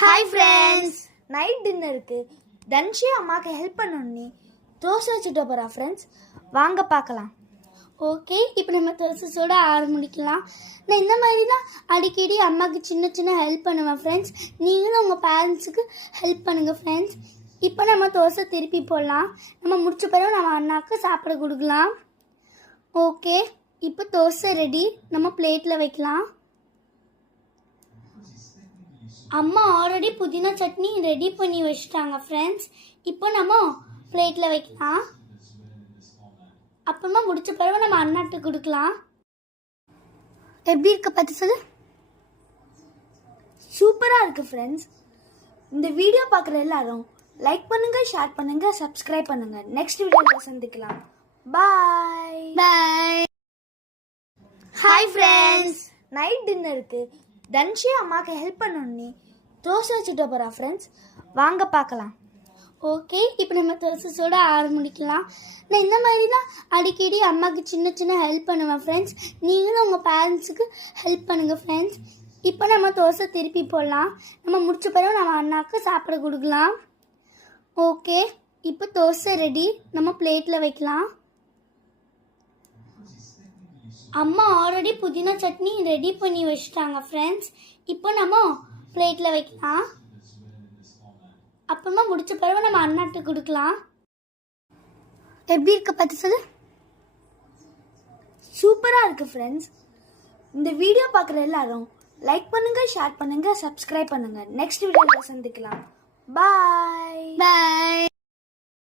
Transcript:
Hi friends, night டின்னருக்கு தன்ஷி அம்மாவுக்கு help பண்ணணுன்னே dosa வச்சுட்டு போகிறா ஃப்ரெண்ட்ஸ். வாங்க பார்க்கலாம். ஓகே, இப்போ நம்ம தோசை சூட ஆரம்பிக்கலாம். நான் இந்த மாதிரி தான் அடிக்கடி அம்மாவுக்கு சின்ன சின்ன ஹெல்ப் பண்ணுவேன் ஃப்ரெண்ட்ஸ். நீங்களும் உங்கள் பேரண்ட்ஸுக்கு ஹெல்ப் பண்ணுங்கள் ஃப்ரெண்ட்ஸ். இப்போ நம்ம தோசை திருப்பி போடலாம். நம்ம முடிச்ச பிறகு நம்ம அண்ணாவுக்கு சாப்பிட கொடுக்கலாம். ஓகே, இப்போ தோசை ரெடி. நம்ம பிளேட்டில் வைக்கலாம். அம்மா ஆல்ரெடி புதினா சட்னி ரெடி பண்ணி வச்சுட்டாங்க ஃப்ரெண்ட்ஸ். இப்போ நம்ம பிளேட்டில் வைக்கலாம். அப்புறமா முடிச்ச பிறகு நம்ம அண்ணாட்டு கொடுக்கலாம். எப்படி இருக்க பார்த்து சொல்லு. சூப்பராக இருக்குது ஃப்ரெண்ட்ஸ். இந்த வீடியோ பார்க்குற எல்லாரும் லைக் பண்ணுங்கள், ஷேர் பண்ணுங்கள், சப்ஸ்கிரைப் பண்ணுங்கள். நெக்ஸ்ட் வீடியோவில் சந்திக்கலாம். பாய் பாய். ஹாய் ஃப்ரெண்ட்ஸ், நைட் டின்னருக்கு தன்ஷி அம்மாவுக்கு ஹெல்ப் பண்ணணுன்னே தோசை வச்சுட்டு போகிறா ஃப்ரெண்ட்ஸ். வாங்க பார்க்கலாம். ஓகே, இப்போ நம்ம தோசை சூட ஆரம்பிக்கலாம். நான் இந்த மாதிரி தான் அடிக்கடி அம்மாவுக்கு சின்ன சின்ன ஹெல்ப் பண்ணுவேன் ஃப்ரெண்ட்ஸ். நீங்களும் உங்கள் பேரண்ட்ஸுக்கு ஹெல்ப் பண்ணுங்கள் ஃப்ரெண்ட்ஸ். இப்போ நம்ம தோசை திருப்பி போடலாம். நம்ம முடிச்ச பிறகு நம்ம அண்ணாவுக்கு சாப்பிட கொடுக்கலாம். ஓகே, இப்போ தோசை ரெடி. நம்ம பிளேட்டில் வைக்கலாம். அம்மா ஆல்ரெடி புதினா சட்னி ரெடி பண்ணி வச்சுட்டாங்க ஃப்ரெண்ட்ஸ். இப்போ நம்ம பிளேட்டில் வைக்கலாம். அப்புறமா முடிச்ச பிறகு நம்ம அண்ணாட்டு கொடுக்கலாம். எப்படி இருக்க பார்த்து சொல்லு. சூப்பராக இருக்குது ஃப்ரெண்ட்ஸ். இந்த வீடியோ பார்க்குற எல்லாரும் லைக் பண்ணுங்கள், ஷேர் பண்ணுங்கள், சப்ஸ்கிரைப் பண்ணுங்கள். நெக்ஸ்ட் வீடியோவில் சந்திக்கலாம். பாய் பாய்.